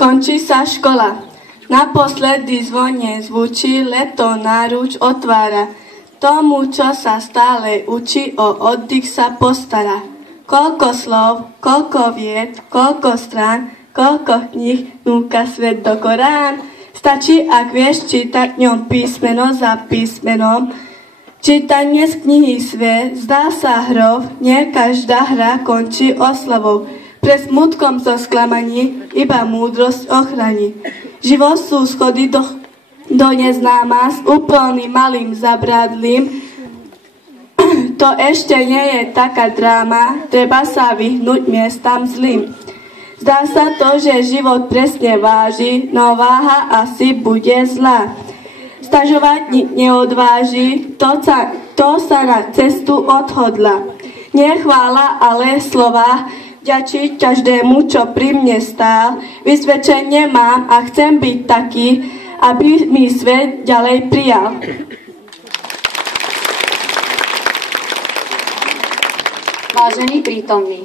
Končí sa škola. Naposledy zvone zvučí, leto náruč otvára. Tomu, čo sa stále učí, o oddych sa postará. Koľko slov, koľko vied, koľko strán, koľko kníh núka svet do Korán. Stačí, ak vieš čítať ňom písmeno za písmenom. Čítanie z knihy svet zdá sa hrou, nie každá hra končí oslavou. Pre smutkom zo sklamaní iba múdrosť ochrani. Život sú schody do neznáma s úplným malým zabradlím. To ešte nie je taká dráma, treba sa vyhnúť miestam zlým. Zdá sa to, že život presne váži, no váha asi bude zlá. Stažovať neodváži, to sa na cestu odhodla. Nie chvála, ale slova, vďačiť každému, čo pri mne stál. Vysvedčenie mám a chcem byť taký, aby mi svet ďalej prijal. Vážení prítomní,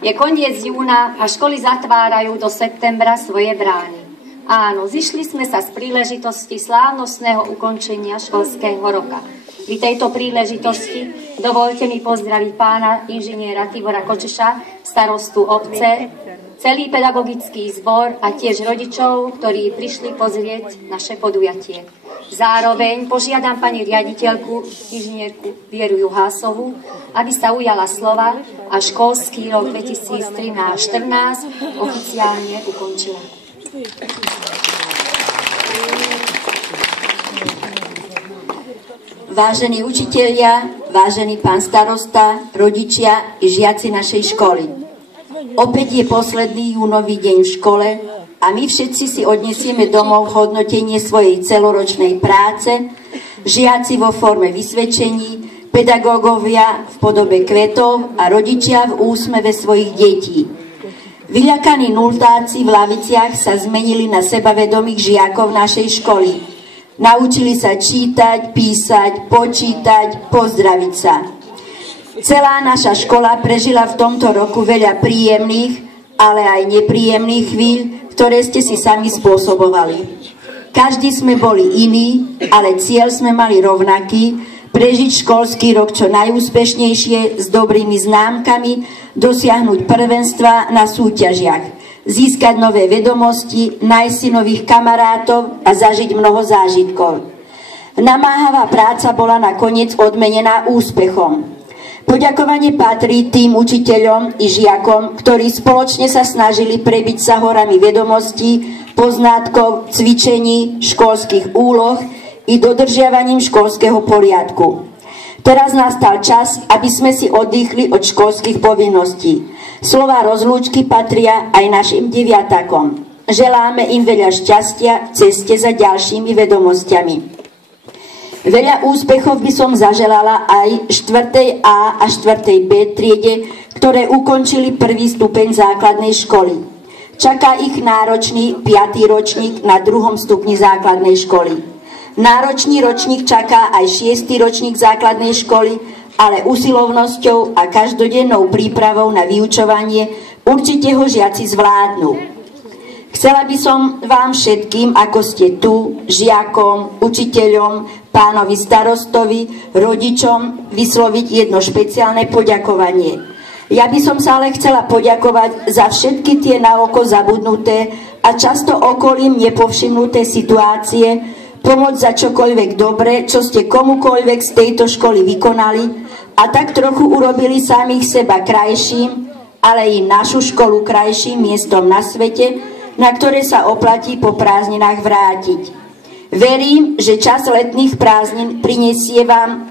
je koniec júna a školy zatvárajú do septembra svoje brány. Áno, zišli sme sa z príležitosti slávnostného ukončenia školského roka. Pri tejto príležitosti dovoľte mi pozdraviť pána inžiniera Tibora Kočeša, starostu obce, celý pedagogický zbor a tiež rodičov, ktorí prišli pozrieť naše podujatie. Zároveň požiadam pani riaditeľku, inžinierku Vieru Juhásovú, aby sa ujala slova a školský rok 2013-14 oficiálne ukončila. Vážení učitelia, vážený pán starosta, rodičia i žiaci našej školy. Opäť je posledný júnový deň v škole a my všetci si odnesieme domov hodnotenie svojej celoročnej práce, žiaci vo forme vysvedčení, pedagógovia v podobe kvetov a rodičia v úsmeve svojich detí. Vyľakaní nultáci v laviciach sa zmenili na sebavedomých žiakov našej školy. Naučili sa čítať, písať, počítať, pozdraviť sa. Celá naša škola prežila v tomto roku veľa príjemných, ale aj nepríjemných chvíľ, ktoré ste si sami spôsobovali. Každý sme boli iní, ale cieľ sme mali rovnaký, prežiť školský rok čo najúspešnejšie s dobrými známkami, dosiahnuť prvenstva na súťažiach, získať nové vedomosti, nájsť si nových kamarátov a zažiť mnoho zážitkov. Namáhavá práca bola nakoniec odmenená úspechom. Poďakovanie patrí tým učiteľom i žiakom, ktorí spoločne sa snažili prebiť sa horami vedomostí, poznatkov, cvičení, školských úloh i dodržiavaním školského poriadku. Teraz nastal čas, aby sme si oddychli od školských povinností. Slová rozlúčky patria aj našim deviatakom. Želáme im veľa šťastia v ceste za ďalšími vedomosťami. Veľa úspechov by som zaželala aj 4. A a 4. B triede, ktoré ukončili prvý stupeň základnej školy. Čaká ich náročný 5. ročník na 2. stupni základnej školy. Náročný ročník čaká aj 6. ročník základnej školy, ale usilovnosťou a každodennou prípravou na vyučovanie určite ho žiaci zvládnu. Chcela by som vám všetkým, ako ste tu, žiakom, učiteľom, pánovi starostovi, rodičom, vysloviť jedno špeciálne poďakovanie. Ja by som sa ale chcela poďakovať za všetky tie na oko zabudnuté a často okolím nepovšimnuté situácie, pomôcť za čokoľvek dobre, čo ste komukoľvek z tejto školy vykonali a tak trochu urobili samých seba krajším, ale i našu školu krajším miestom na svete, na ktoré sa oplatí po prázdninách vrátiť. Verím, že čas letných prázdnin prinesie vám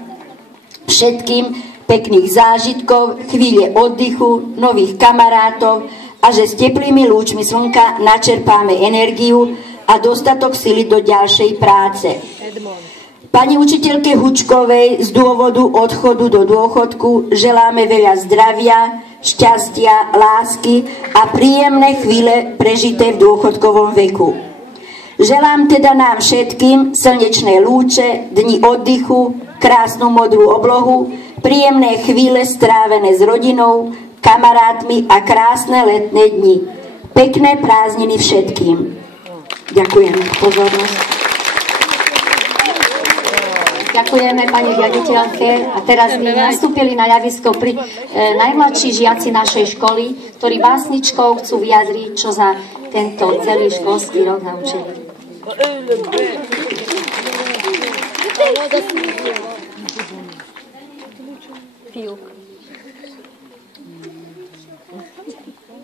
všetkým pekných zážitkov, chvíle oddychu, nových kamarátov a že s teplými lúčmi slnka načerpáme energiu a dostatok sily do ďalšej práce. Pani učiteľke Hučkovej z dôvodu odchodu do dôchodku želáme veľa zdravia, šťastia, lásky a príjemné chvíle prežité v dôchodkovom veku. Želám teda nám všetkým slnečné lúče, dni oddychu, krásnu modrú oblohu, príjemné chvíle strávené s rodinou, kamarátmi a krásne letné dni. Pekné prázdniny všetkým. Ďakujem za pozornosť. Ďakujeme pani riaditeľke a teraz by nastúpili na javisko najmladší žiaci našej školy, ktorí básničkou chcú vyjadriť, čo za tento celý školský rok naučili.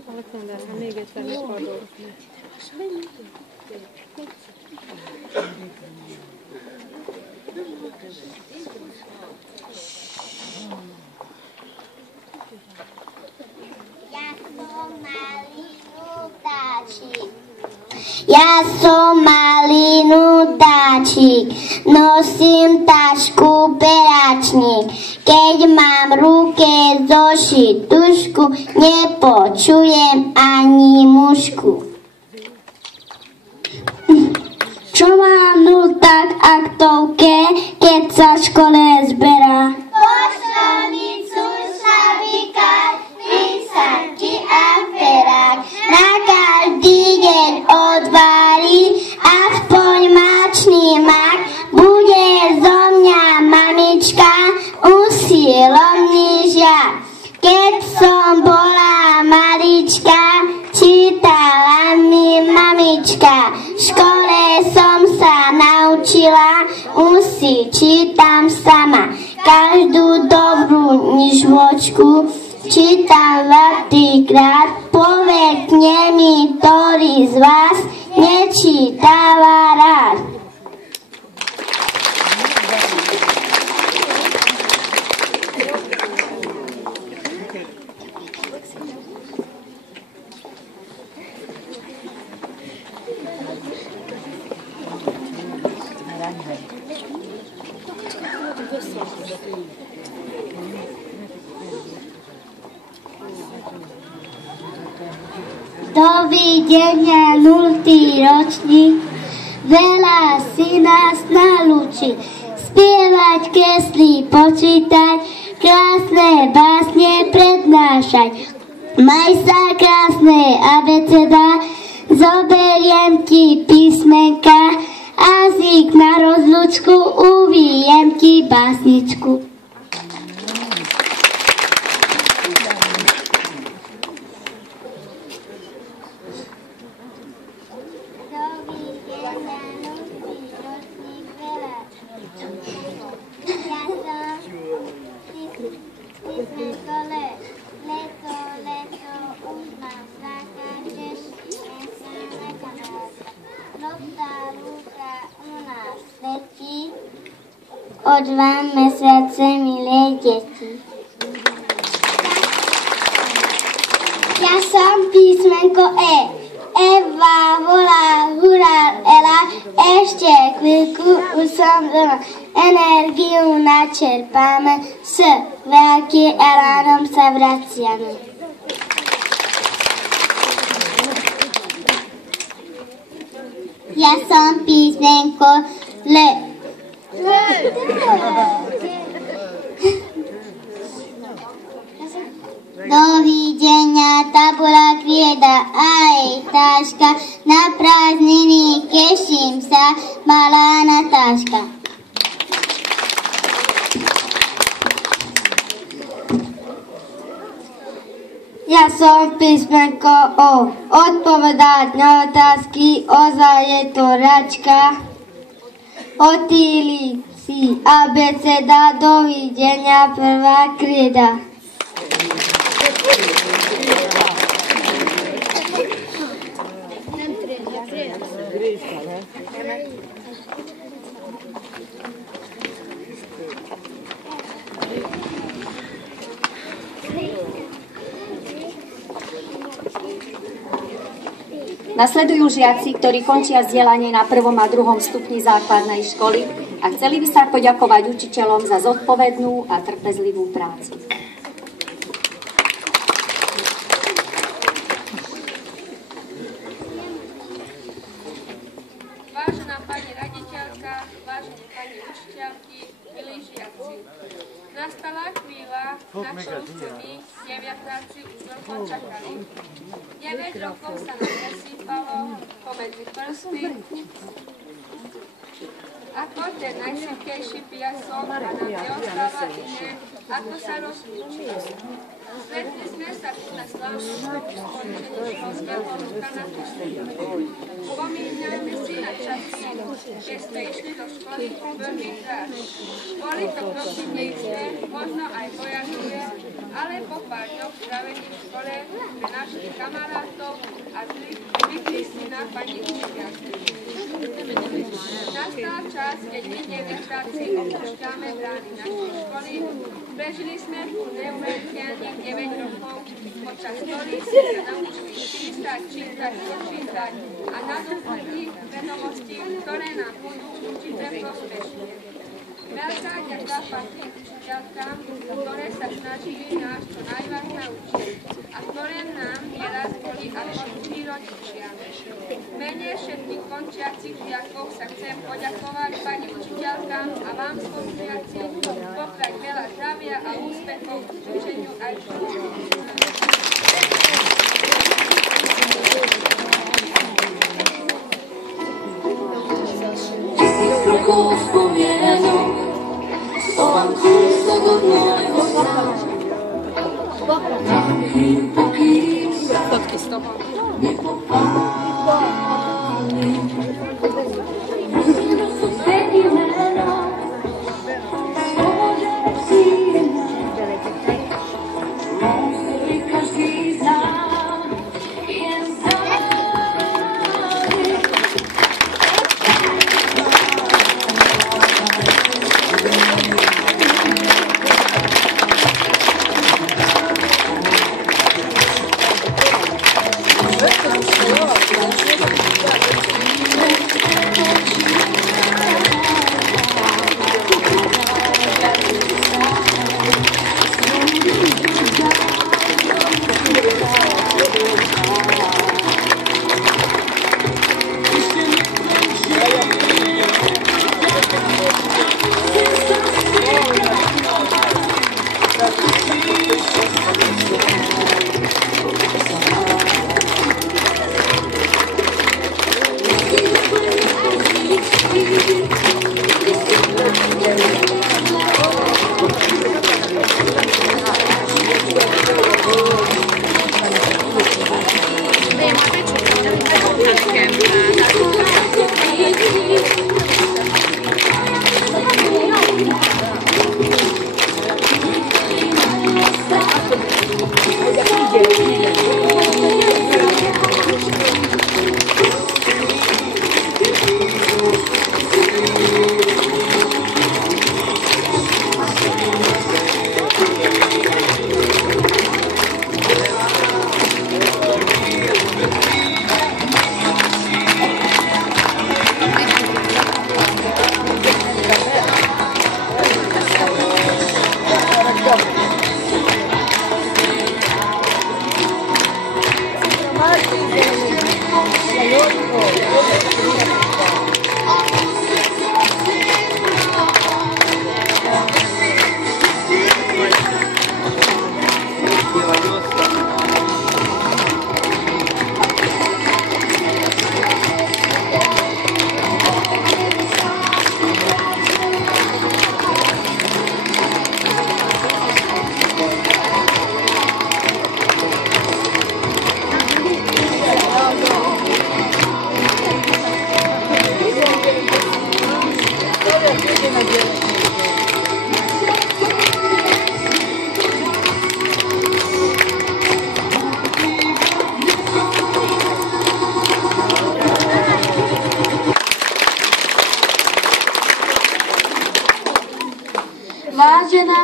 Alexander, még egyszer megfordul. Ja som malý nudáčik, nosím tašku peračník. Keď mám v ruke zošit tušku, nepočujem ani mušku. Čo mám tak aktovke, keď sa v škole zberá? Poštovnicu, šabikár, písanky a perák. Na každý deň odvarí aspoň mačný mak. Bude zo mňa mamička usilovný žiak. Keď som bola malička, čítala mi mamička. V škole som sa naučila, už čítam sama. Každú dobrú knižočku čítam 2-3 krát. Povedzte mi, ktorý z vás nečítava rád. Dovidenia, 0. ročník, veľa si nás naučí. Spievať, kresliť, počítať, krásne básne prednášať. Maj sa krásne abeceda, zoberiem ti písmenka, jazyk na rozlúčku, uvijem ti básničku. O 2 mesiace, milé deti. Ja som písmenko E. Eva volá, hurá, Ela, ešte chvíľku, už som doma. Energiu načerpáme, s veľkým elánom sa vraciame. Ja som písmenko L. Dovidenia, tabula krieda, aj táška, na prázdniny teším sa, malá Natáška. Ja som písmenko O. Odpovedať na otázky, ozaj je to račka. Otýli si abeceda, dovidenia, prvá krieda. Nasledujú žiaci, ktorí končia vzdelanie na 1. a 2. stupni základnej školy a chceli by sa poďakovať učiteľom za zodpovednú a trpezlivú prácu. Vážená pani raditeľka, vážené pani učiteľky, milí žiaci, nastala chvíľa, na ktorú ste my, deviatáci, už dlho čakali. 9 rokov sa nám presýpalo pomedzi prsty, ako ten najsypkejší piasok a nám neostáva iné, ako sa rozlúčiť. Stretli sme sa tu na slávnostom skončení školského roka na Pušti. Spomíname si na časy, keď sme išli do školy veľmi krát. Boli to prosím možno aj bojažuje, ale po pár dňoch strávení v škole sme našli kamarátov a zvykli si na pani učiteľky. Nastal čas, keď my deviatáci opúšťame brány našej školy. Prežili sme tu neuveriteľných 9 rokov, počas ktorých sme sa naučili písať, čítať, počítať a nadobudli vedomosti, ktoré nám budú určite prospešné. Veľká ďaká patrí učiteľkám, ktoré sa snažili nás čo najviac naučiť a ktoré nám nieraz boli ako druhí rodičia. V mene všetkých končiacich žiakov sa chcem poďakovať pani učiteľkám a vám spolužiaci poprať veľa zdravia a úspechov v učeniu aj v živote. To vám kúsok od môjho sna. Pokým sa nepopálim. Susedí meno, pomôže si museli každý sám, jen sám. Martín,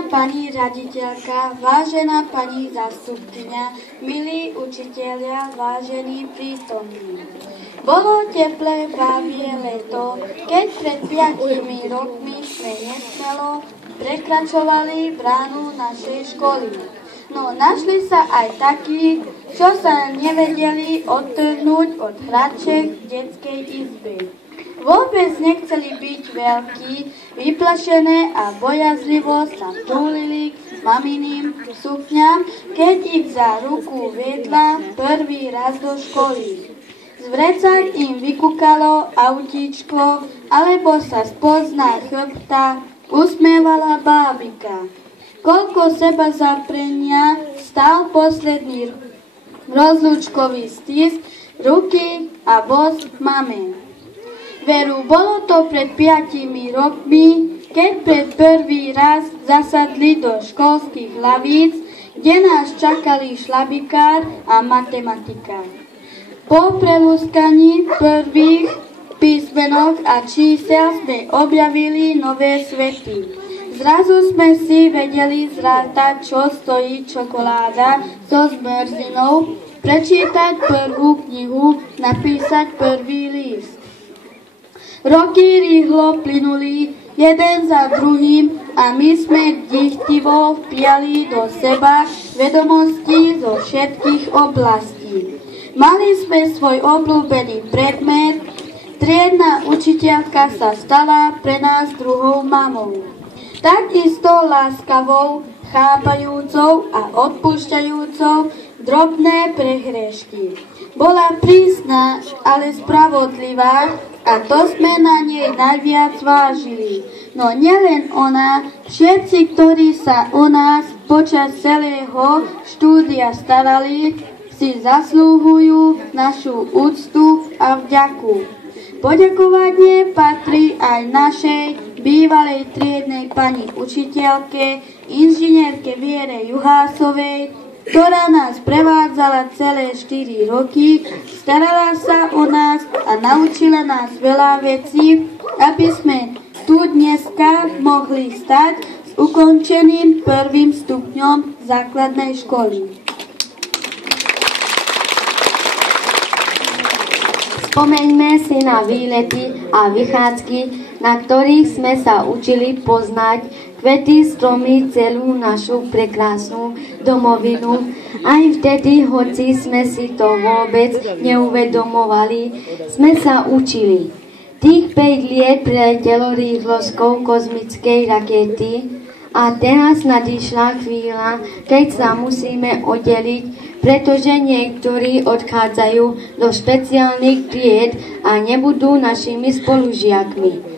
Vážená pani raditeľka, vážená pani zástupkyňa, milí učitelia, vážení prítomní. Bolo teplé vravie leto, keď pred 5 rokmi sme nesmelo prekračovali bránu našej školy. No našli sa aj takí, čo sa nevedeli odtrhnúť od hračiek v detskej izbe. Vôbec nechceli byť veľkí, vyplašené a bojazlivo sa túlili k maminým sukňam, keď ich za ruku viedla prvý raz do školy. Z vrecák im vykúkalo autíčko, alebo sa spozna chrbta usmievala bábika. Koľko seba zaprenia stal posledný rozlúčkový stisk ruky a bosk mame. Veru, bolo to pred 5 rokmi, keď pred prvý raz zasadli do školských lavíc, kde nás čakali šlabikár a matematikár. Po prelúskaní prvých písmenok a čísel sme objavili nové svety. Zrazu sme si vedeli zrátať, čo stojí čokoláda so zmrzinou, prečítať prvú knihu, napísať prvý list. Roky rýchlo plynuli jeden za druhým a my sme dychtivo vpijali do seba vedomosti zo všetkých oblastí. Mali sme svoj obľúbený predmet, triedna učiteľka sa stala pre nás druhou mamou. Takisto láskavou, chápajúcou a odpúšťajúcou drobné prehrešky. Bola prísna, ale spravodlivá, a to sme na nej najviac vážili. No nielen ona, všetci, ktorí sa o nás počas celého štúdia starali, si zaslúhujú našu úctu a vďaku. Poďakovanie patrí aj našej bývalej triednej pani učiteľke, inžinierke Viere Juhásovej, ktorá nás prevádzala celé 4 roky, starala sa o nás a naučila nás veľa vecí, aby sme tu dneska mohli stať s ukončeným 1. stupňom základnej školy. Spomeňme si na výlety a vychádzky, na ktorých sme sa učili poznať kvety, stromy, celú našu prekrásnu domovinu. Aj vtedy, hoci sme si to vôbec neuvedomovali, sme sa učili. Tých 5 liet preletelo rýchlosťou kozmickej rakety a teraz nadišla chvíľa, keď sa musíme oddeliť, pretože niektorí odchádzajú do špeciálnych tried a nebudú našimi spolužiakmi.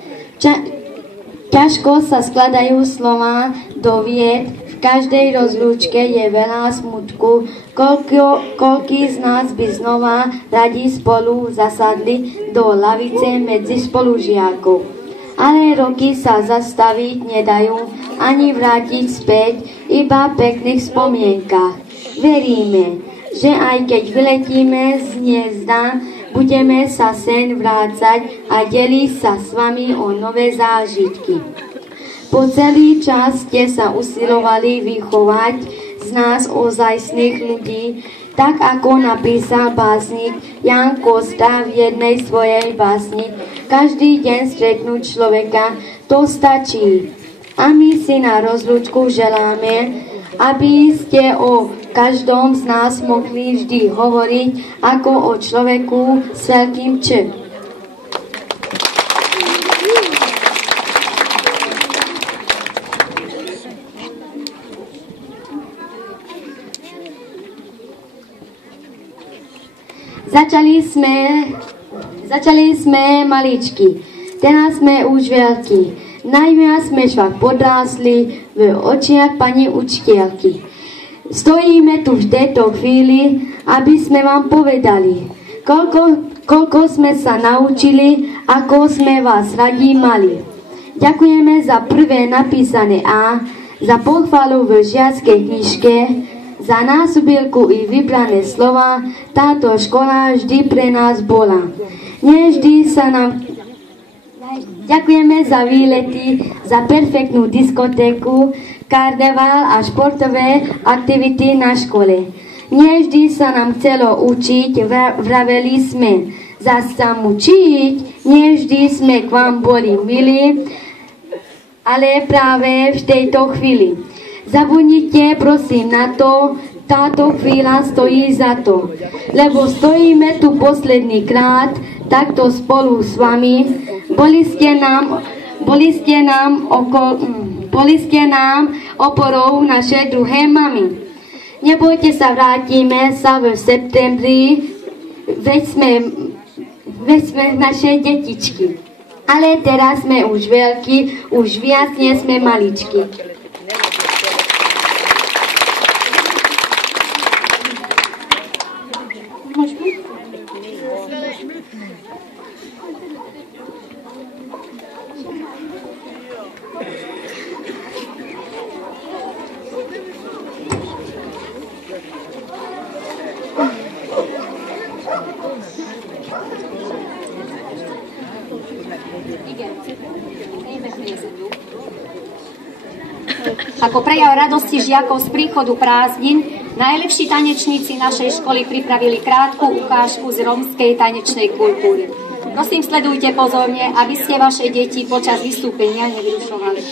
Ťažko sa skladajú slova do vied, v každej rozlúčke je veľa smutku, koľký z nás by znova radi spolu zasadli do lavice medzi spolužiakov. Ale roky sa zastaviť nedajú ani vrátiť späť, iba v pekných spomienkach. Veríme, že aj keď vyletíme z hniezda, budeme sa sen vrácať a deliť sa s vami o nové zážitky. Po celý čas ste sa usilovali vychovať z nás ozajstných ľudí, tak ako napísal básnik Jan Kosta v jednej svojej básni. Každý deň stretnúť človeka, to stačí. A my si na rozlúčku želáme, aby ste o každom z nás mohli vždy hovoriť ako o človeku s veľkým Č. Začali sme maličky, teraz sme už veľkí. Najviac sme však podrásli v očiach pani učiteľky. Stojíme tu v tejto chvíli, aby sme vám povedali, koľko sme sa naučili, ako sme vás radi mali. Ďakujeme za prvé napísané A, za pochvalu v žiackej knižke, za násobilku i vybrané slova. Táto škola vždy pre nás bola. Nevždy sa nám... Ďakujeme za výlety, za perfektnú diskotéku, karneval a športové aktivity na škole. Nie vždy sa nám chcelo učiť, vraveli sme, zas sa učiť, nie vždy sme k vám boli milí, ale práve v tejto chvíli. Zabudnite prosím na to, táto chvíľa stojí za to, lebo stojíme tu posledný krát, takto spolu s vami, boli ste nám oporou naše druhé mami. Nebojte sa, vrátime sa v septembri, veď sme naše detičky. Ale teraz sme už veľkí, už viac nie sme maličky. Ako prejav radosti žiakov z príchodu prázdnin, najlepší tanečníci našej školy pripravili krátku ukážku z rómskej tanečnej kultúry. Prosím, sledujte pozorne, aby ste vaše deti počas vystúpenia nevyrušovali.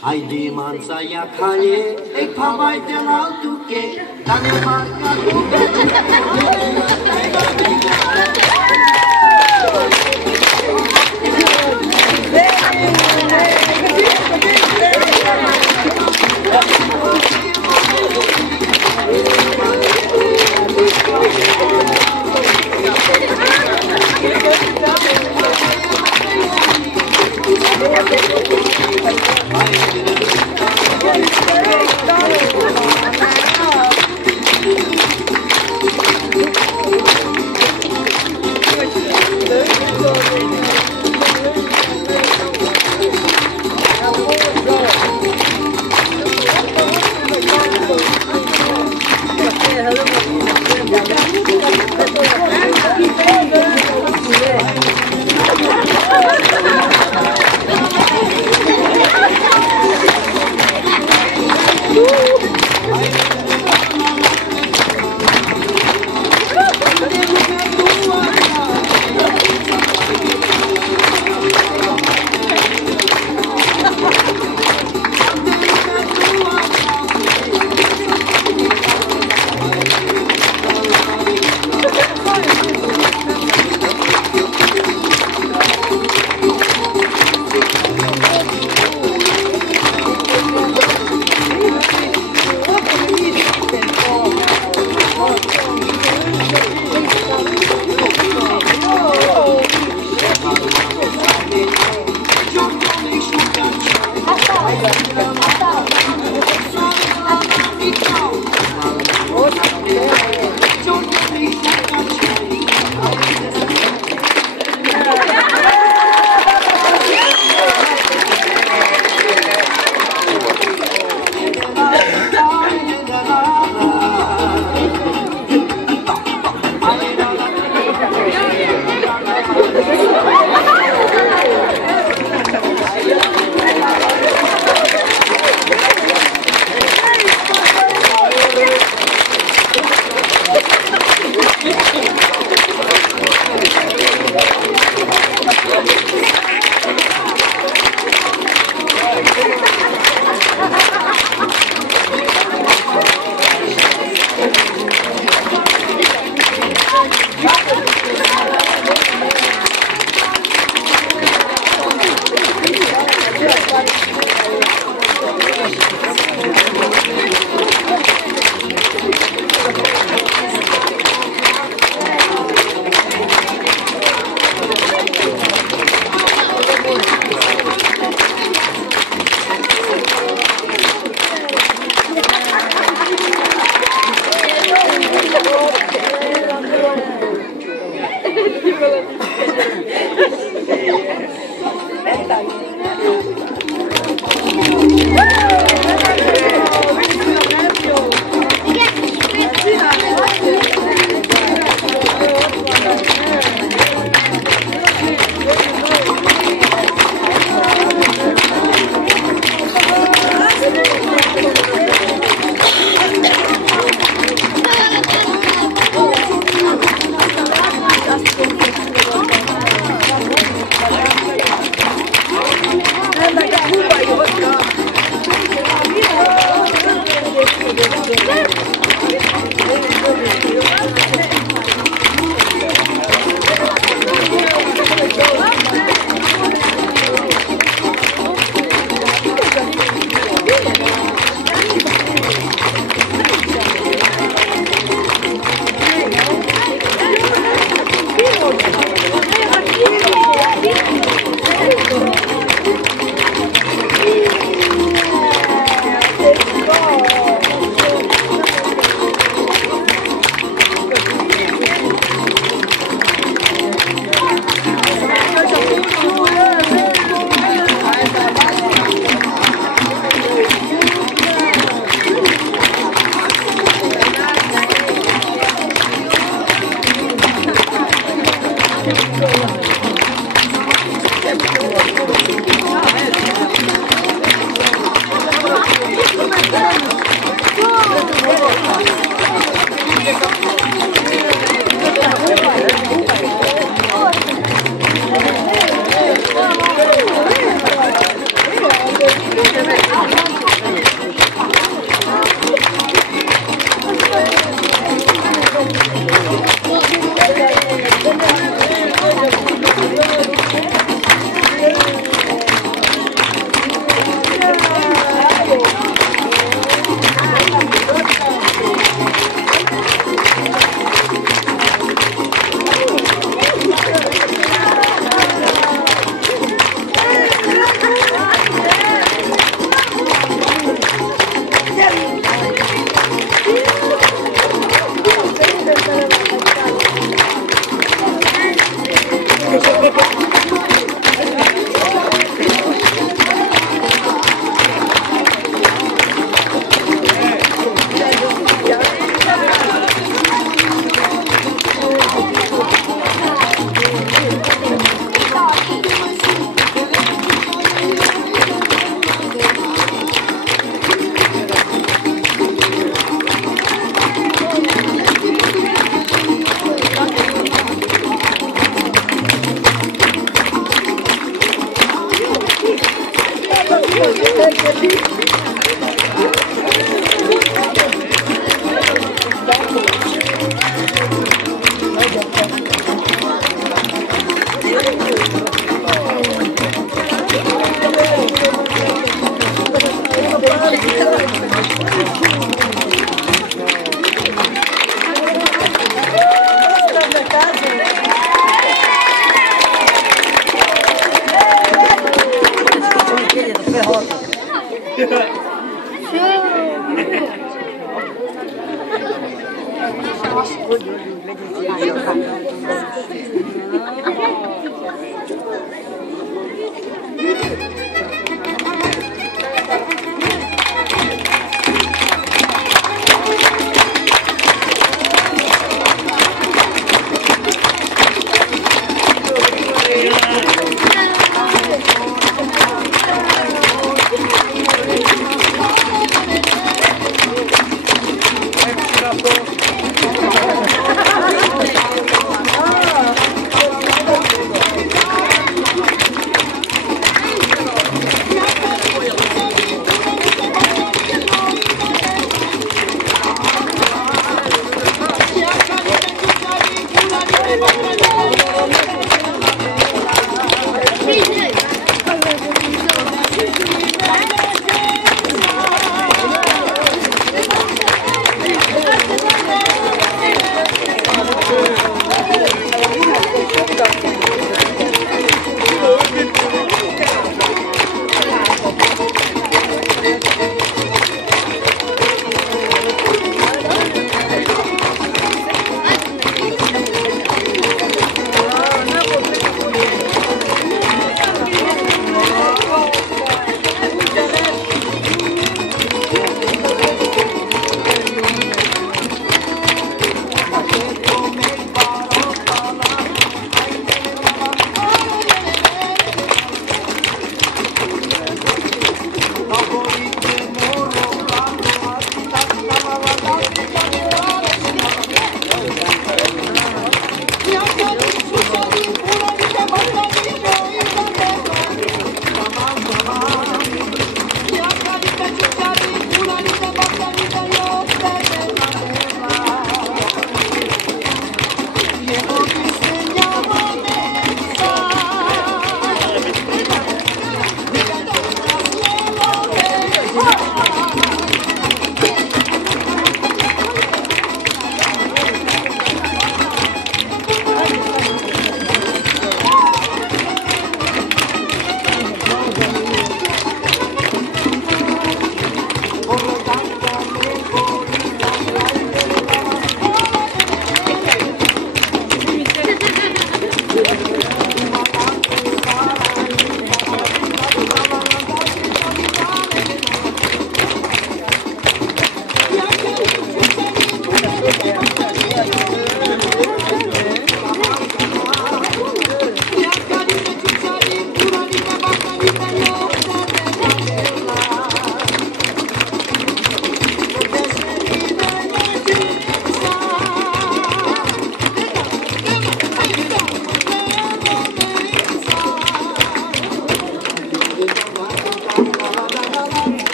Haydi mansa yakale, ek pamay delal tuke, tane marka tuke.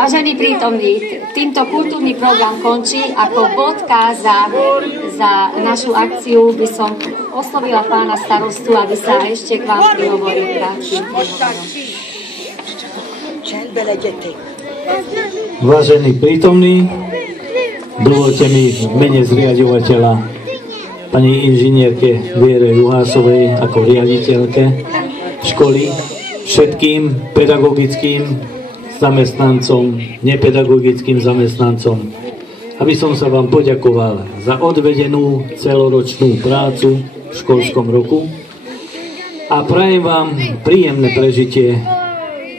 Vážení prítomní, týmto kultúrny program končí. Ako bodka za našu akciu by som oslovila pána starostu, aby sa ešte k vám prihovoril krátkym príhovorom. Vážení prítomní, dovolte mi v mene zriaďovateľa pani inžinierke Viere Juhásovej ako riaditeľke školy všetkým pedagogickým zamestnancom, nepedagogickým zamestnancom, aby som sa vám poďakoval za odvedenú celoročnú prácu v školskom roku a prajem vám príjemné prežitie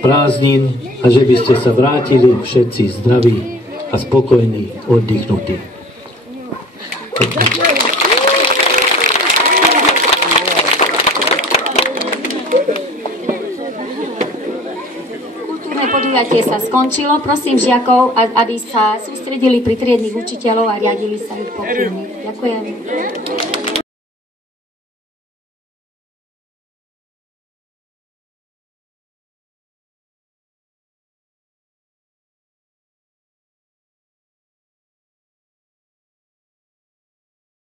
prázdnin a že by ste sa vrátili všetci zdraví a spokojní, oddychnutí. Podujatie sa skončilo. Prosím žiakov, aby sa sústredili pri triednych učiteľov a riadili sa ich pokynmi. Ďakujem.